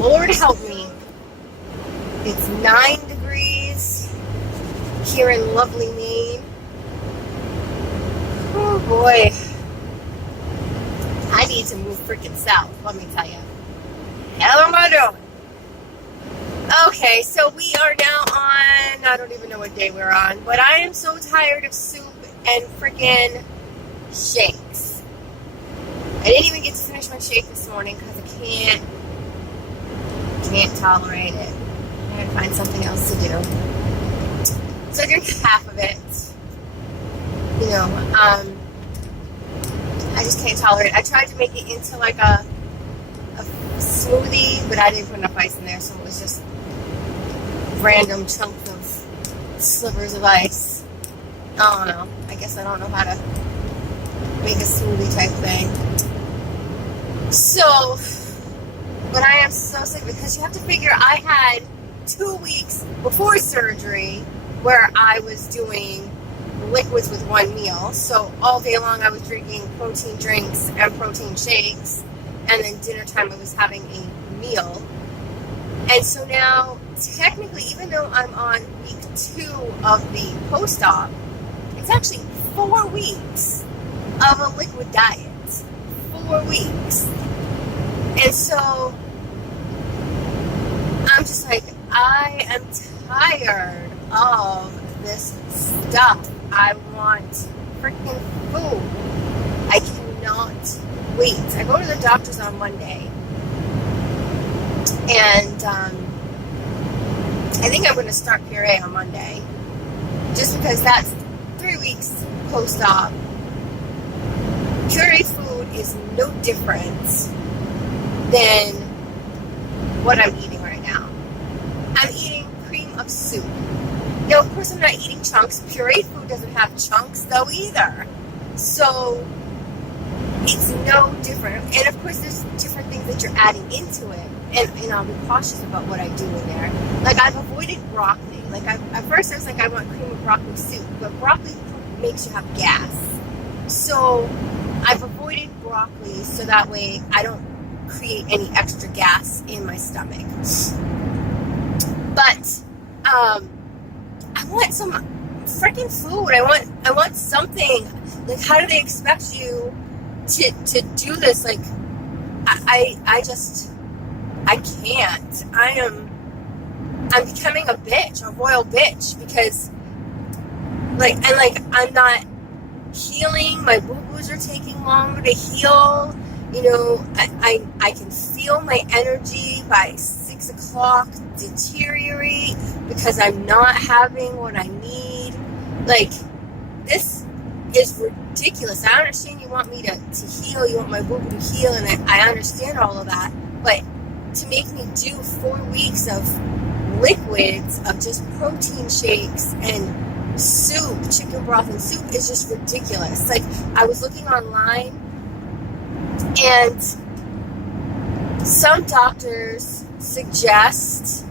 Lord help me. It's 9 degrees here in lovely Maine. Oh boy. I need to move freaking south, let me tell you. Hell am I doing? Okay, so we are now on, I don't even know what day we're on, but I am so tired of soup and freaking shakes. I didn't even get to finish my shake this morning because I can't tolerate it. I gotta find something else to do. So I drink half of it. I just can't tolerate it. I tried to make it into like a smoothie, but I didn't put enough ice in there, so it was just random chunks of slivers of ice. I don't know. I guess I don't know how to make a smoothie type thing. So, but I am so sick because you have to figure I had 2 weeks before surgery where I was doing liquids with one meal. So all day long I was drinking protein drinks and protein shakes, and then dinner time I was having a meal. And so now, technically, even though I'm on week 2 of the post-op, it's actually 4 weeks of a liquid diet. 4 weeks. And so I'm just like, I am tired of this stuff. I want freaking food. I cannot wait. I go to the doctor's on Monday, and I think I'm going to start puree on Monday, just because that's 3 weeks post-op. Pureed food is no different than what I'm eating right now. I'm eating cream of soup. Now, of course, I'm not eating chunks. Pureed food doesn't have chunks, though, either. So, it's no different. And, of course, there's different things that you're adding into it. And I'll be cautious about what I do in there. Like, I've avoided broccoli. Like, at first I was like, I want cream of broccoli soup. But broccoli makes you have gas. So, I've avoided broccoli so that way I don't create any extra gas in my stomach. But, I want some freaking food. I want something. Like, how do they expect you to do this? Like, I can't. I'm becoming a bitch, a royal bitch, because I'm not healing. My boo-boos are taking longer to heal. I can feel my energy by 6 o'clock deteriorate because I'm not having what I need. Like, this is ridiculous. I understand you want me to heal, you want my boo-boo to heal, and I understand all of that, but to make me do 4 weeks of liquids, of just protein shakes and soup, chicken broth and soup, is just ridiculous. Like, I was looking online, and some doctors suggest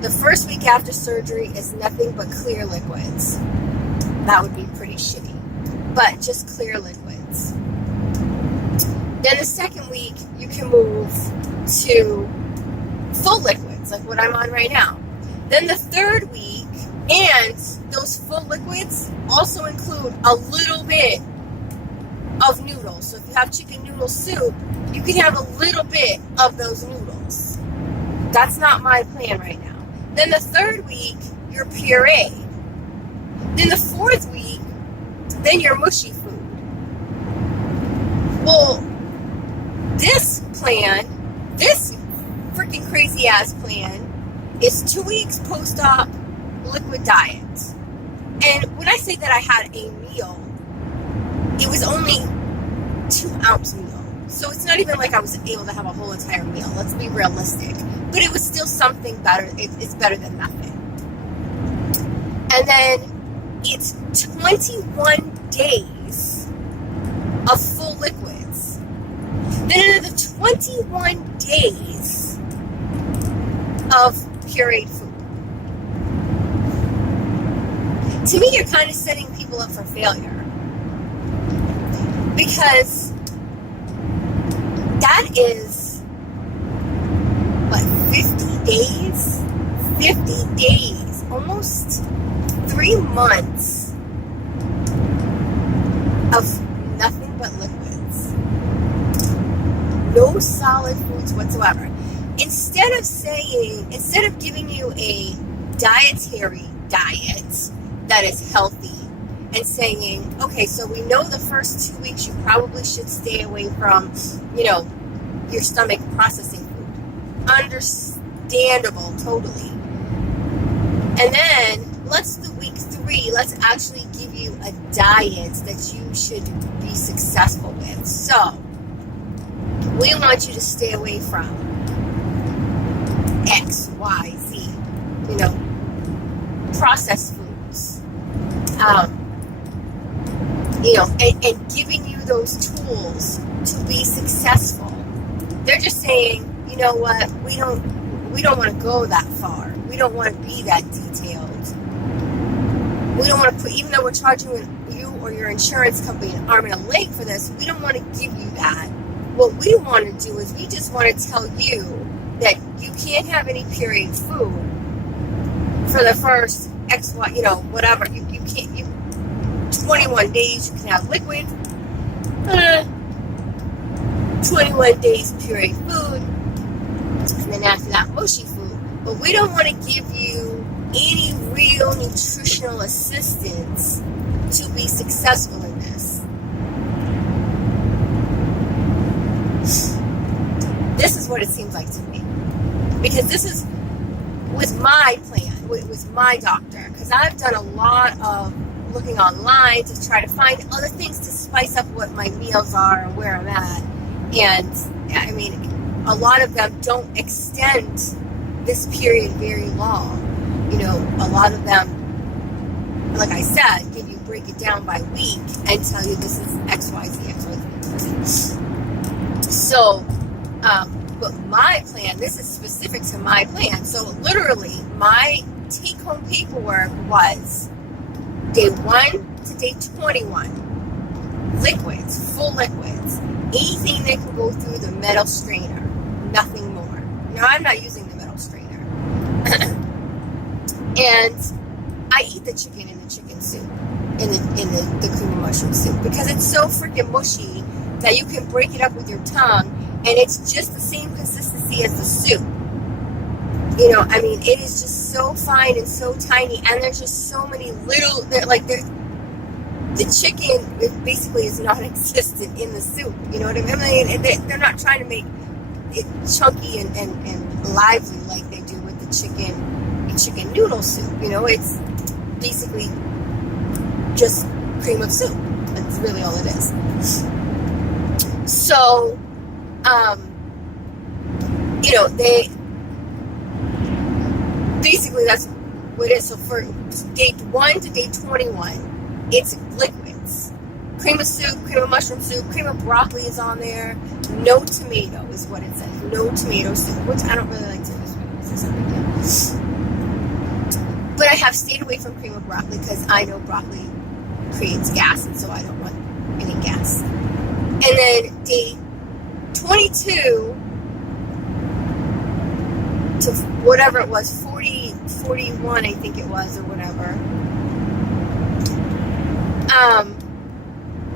the first week after surgery is nothing but clear liquids. That would be pretty shitty. But just clear liquids. Then the second week, you can move to full liquids, like what I'm on right now. Then the third week, and those full liquids also include a little bit of noodles. So if you have chicken noodle soup, you can have a little bit of those noodles. That's not my plan right now. Then the third week, you're pureed. Then the fourth week, then you're mushy food. Well, this plan, this freaking crazy ass plan, is 2 weeks post-op liquid diet. And when I say that I had a meal, it was only 2-ounce meal. So it's not even like I was able to have a whole entire meal. Let's be realistic. But it was still something better. It's better than nothing. And then it's 21 days of full liquids. Then another 21 days of pureed food. To me, you're kind of setting people up for failure. Because that is what, 50 days? 50 days, almost 3 months of nothing but liquids. No solid foods whatsoever. Instead of giving you a dietary diet that is healthy and saying, okay, so we know the first 2 weeks you probably should stay away from, your stomach processing food. Understandable, totally. And then let's do week 3, let's actually give you a diet that you should be successful with. So we want you to stay away from X, Y, Z, processed foods. And giving you those tools to be successful. They're just saying, you know what, we don't want to go that far. We don't want to be that detailed. We don't want to put, even though we're charging you or your insurance company an arm and a leg for this, we don't want to give you that. What we want to do is we just want to tell you that you can't have any period food for the first X, Y, whatever. You can't, 21 days you can have liquid, 21 days period food, and then after that mushy food. But we don't want to give you any real nutritional assistance to be successful in this. This is what it seems like to me. Because this is with my plan, with my doctor. Because I've done a lot of looking online to try to find other things to spice up what my meals are and where I'm at. And, I mean, a lot of them don't extend this period very long. A lot of them, like I said, break it down by week and tell you this is X, Y, Z, X, Y, Z. So, but my plan, this is specific to my plan. So literally, my take-home paperwork was day 1 to day 21. Liquids, full liquids. Anything that can go through the metal strainer. Nothing more. Now, I'm not using the metal strainer. And I eat the chicken in the chicken soup, in the cream of mushroom soup, because it's so freaking mushy that you can break it up with your tongue, and it's just the same consistency as the soup. I mean, it is just so fine and so tiny, and there's just so many little, the chicken, it basically is non-existent in the soup. You know what I mean? They're not trying to make it chunky and lively like they do with the chicken noodle soup. It's basically just cream of soup. That's really all it is. So, they basically, that's what it is. So for day 1 to day 21, it's liquids. Cream of soup, cream of mushroom soup, cream of broccoli is on there. No tomato is what it says. No tomato soup, which I don't really like tomato soup. But I have stayed away from cream of broccoli because I know broccoli creates gas, and so I don't want any gas. And then day 22 to whatever it was, 41 I think it was, or whatever,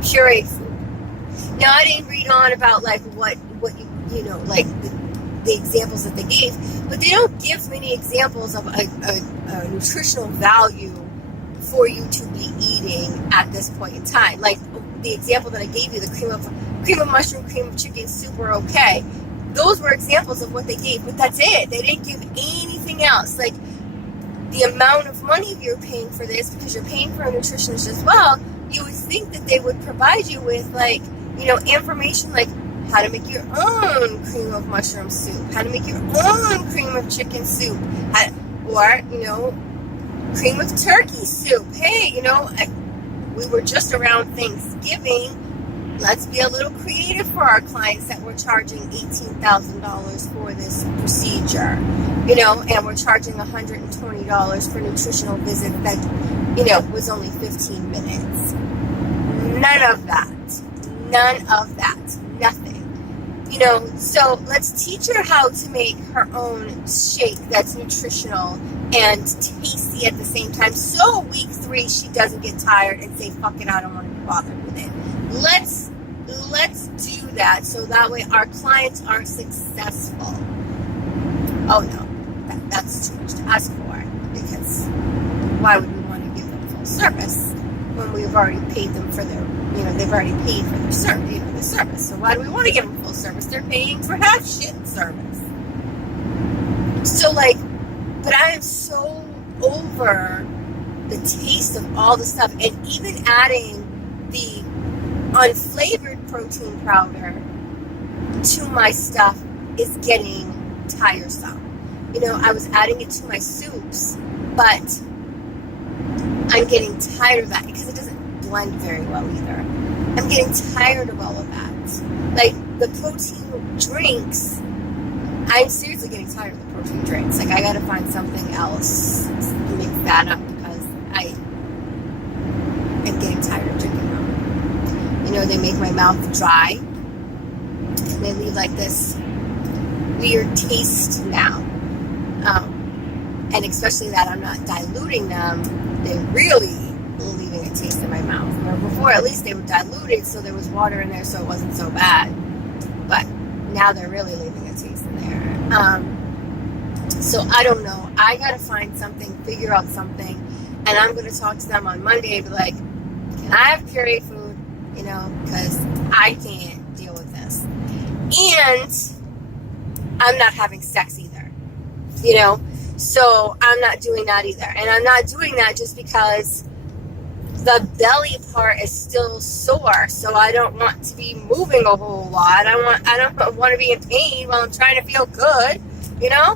pureed food. Now, I didn't read on about what the examples that they gave, but they don't give many examples of a nutritional value for you to be eating at this point in time. Like the example that I gave you, the cream of mushroom, cream of chicken soup were okay. Those were examples of what they gave, but that's it. They didn't give anything else. Like the amount of money you're paying for this, because you're paying for a nutritionist as well, you would think that they would provide you with information like how to make your own cream of mushroom soup, how to make your own cream of chicken soup, or cream of turkey soup. Hey, we were just around Thanksgiving. Let's be a little creative for our clients that we're charging $18,000 for this procedure, and we're charging $120 for nutritional visit that, was only 15 minutes. None of that. Nothing. So let's teach her how to make her own shake that's nutritional and tasty at the same time. So week 3, she doesn't get tired and say, fuck it, I don't want to be bothered with it. Let's do that so that way our clients are successful. Oh no, that's too much to ask for, because why would we want to give them full service when we've already paid them for their, they've already paid for their service. So why do we want to give them full service? They're paying for half shit service. So but I am so over the taste of all the stuff, and even adding the unflavored protein powder to my stuff is getting tiresome. I was adding it to my soups, but I'm getting tired of that because it doesn't blend very well either. I'm getting tired of all of that. Like the protein drinks, I'm seriously getting tired of the protein drinks. I gotta find something else to mix that up because I am getting tired of drinking them. They make my mouth dry and they leave like this weird taste now. And especially that I'm not diluting them, they really were leaving a taste in my mouth. Where before, at least they were diluted, so there was water in there, so it wasn't so bad. But now they're really leaving a taste in there. So I don't know. I gotta find something, figure out something, and I'm gonna talk to them on Monday and be like, can I have pureed food? Because I can't deal with this. And I'm not having sex either. So I'm not doing that either. And I'm not doing that just because the belly part is still sore. So I don't want to be moving a whole lot. I don't want to be in pain while I'm trying to feel good. I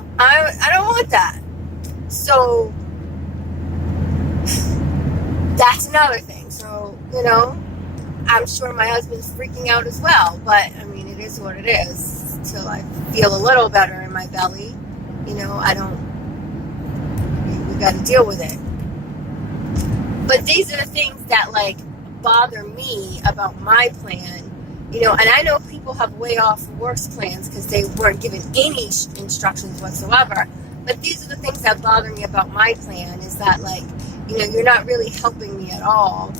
don't want that. So that's another thing. So, I'm sure my husband's freaking out as well. But, it is what it is. Till I feel a little better in my belly. We got to deal with it. But these are the things that bother me about my plan, and I know people have way off worse plans because they weren't given any instructions whatsoever. But these are the things that bother me about my plan is that you're not really helping me at all.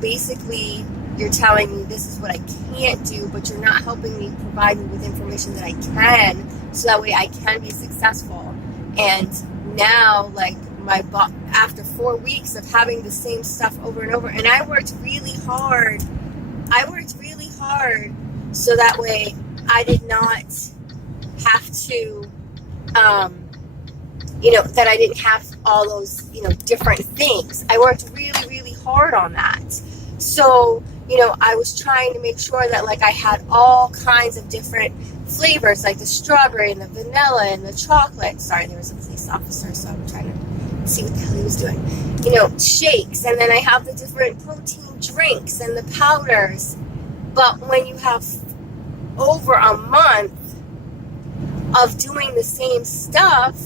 Basically you're telling me this is what I can't do, but you're not helping me provide me with information that I can, so that way I can be successful. And now, after 4 weeks of having the same stuff over and over, and I worked really hard so that way I did not have to, that I didn't have all those, different things. I worked really, really hard on that. So, I was trying to make sure that I had all kinds of different flavors, like the strawberry and the vanilla and the chocolate. Sorry, there was a police officer, so I'm trying to see what the hell he was doing. Shakes, and then I have the different protein drinks and the powders. But when you have over a month of doing the same stuff,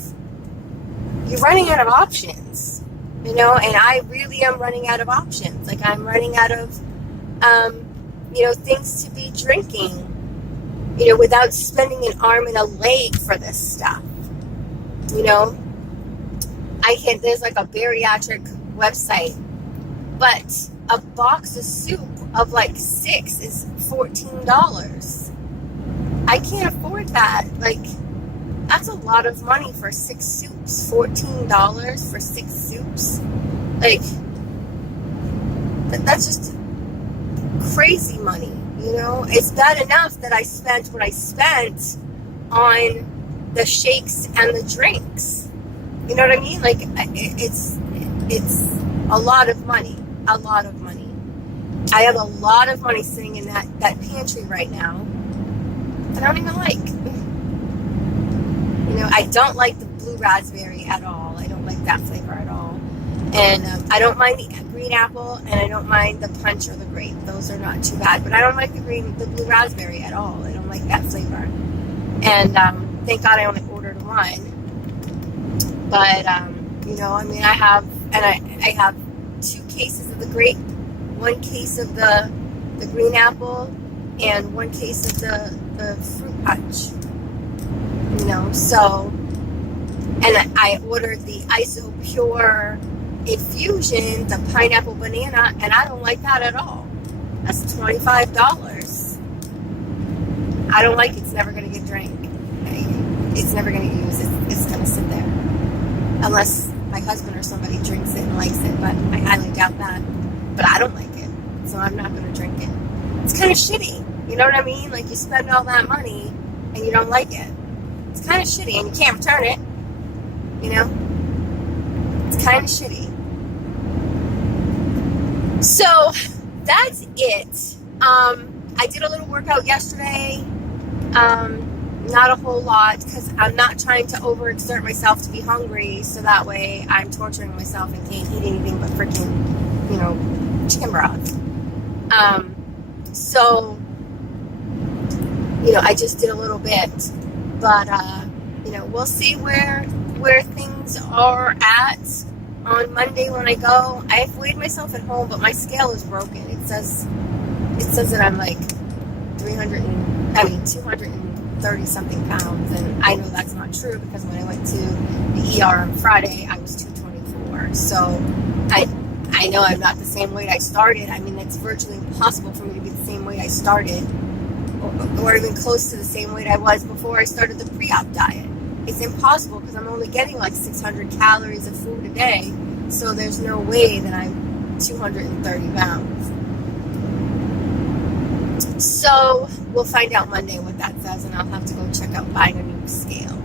you're running out of options, and I really am running out of options. I'm running out of, things to be drinking, without spending an arm and a leg for this stuff. There's a bariatric website, but a box of soup of 6 is $14. I can't afford that. That's a lot of money for 6 soups. $14 for 6 soups. That's just crazy money, It's bad enough that I spent what I spent on the shakes and the drinks. You know what I mean? It's a lot of money. A lot of money. I have a lot of money sitting in that pantry right now that I don't even like. I don't like the blue raspberry at all. I don't like that flavor at all. And I don't mind the green apple, and I don't mind the punch or the grape. Those are not too bad. But I don't like the blue raspberry at all. I don't like that flavor. And thank God I only ordered one. But I have 2 cases of the grape, 1 case of the green apple, and 1 case of the fruit punch. So, and I ordered the ISO Pure infusion, the pineapple banana, and I don't like that at all. That's $25. I don't like it. It's never going to get drank. It's never going to get used. It's going to sit there. Unless my husband or somebody drinks it and likes it, but I highly doubt that. But I don't like it, so I'm not going to drink it. It's kind of shitty. You know what I mean? Like, you spend all that money and you don't like it. It's kind of shitty, and you can't return it. It's kind of shitty. So that's it. I did a little workout yesterday. Not a whole lot, because I'm not trying to overexert myself to be hungry, so that way I'm torturing myself and can't eat anything but freaking, chicken broth. So, I just did a little bit, but, we'll see where things are at on Monday when I go. I've weighed myself at home, but my scale is broken. It says that I'm like 230 something pounds, and I know that's not true, because when I went to the ER on Friday, I was 224. So I know I'm not the same weight I started. I mean, it's virtually impossible for me to be the same weight I started, or even close to the same weight I was before I started the pre-op diet. It's impossible, because I'm only getting like 600 calories of food a day, so there's no way that I'm 230 pounds. So we'll find out Monday what that says, and I'll have to go check out buying a new scale.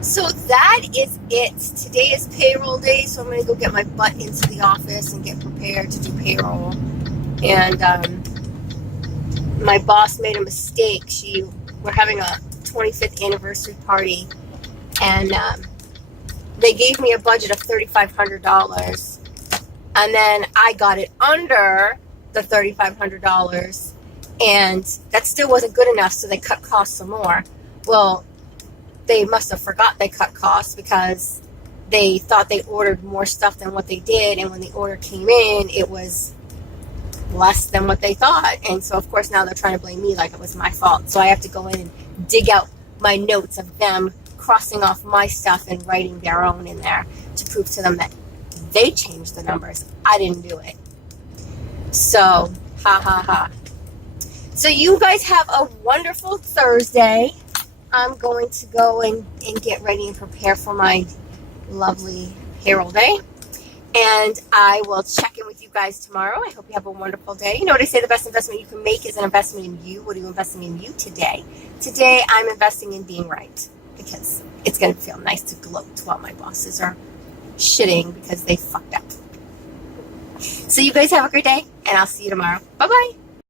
So that is it. Today is payroll day, so I'm going to go get my butt into the office and get prepared to do payroll. And my boss made a mistake. We're having a 25th anniversary party, and they gave me a budget of $3,500, and then I got it under the $3,500, and that still wasn't good enough, so they cut costs some more. Well, they must have forgot they cut costs, because they thought they ordered more stuff than what they did, and when the order came in, it was less than what they thought. And so, of course, now they're trying to blame me like it was my fault. So I have to go in and dig out my notes of them crossing off my stuff and writing their own in there to prove to them that they changed the numbers. I didn't do it. So, ha ha ha. So you guys have a wonderful Thursday. I'm going to go and get ready and prepare for my lovely payroll day. And I will check in with you guys tomorrow. I hope you have a wonderful day. You know what I say, the best investment you can make is an investment in you. What are you investing in you today? Today, I'm investing in being right, because it's going to feel nice to gloat while my bosses are shitting because they fucked up. So you guys have a great day, and I'll see you tomorrow. Bye-bye.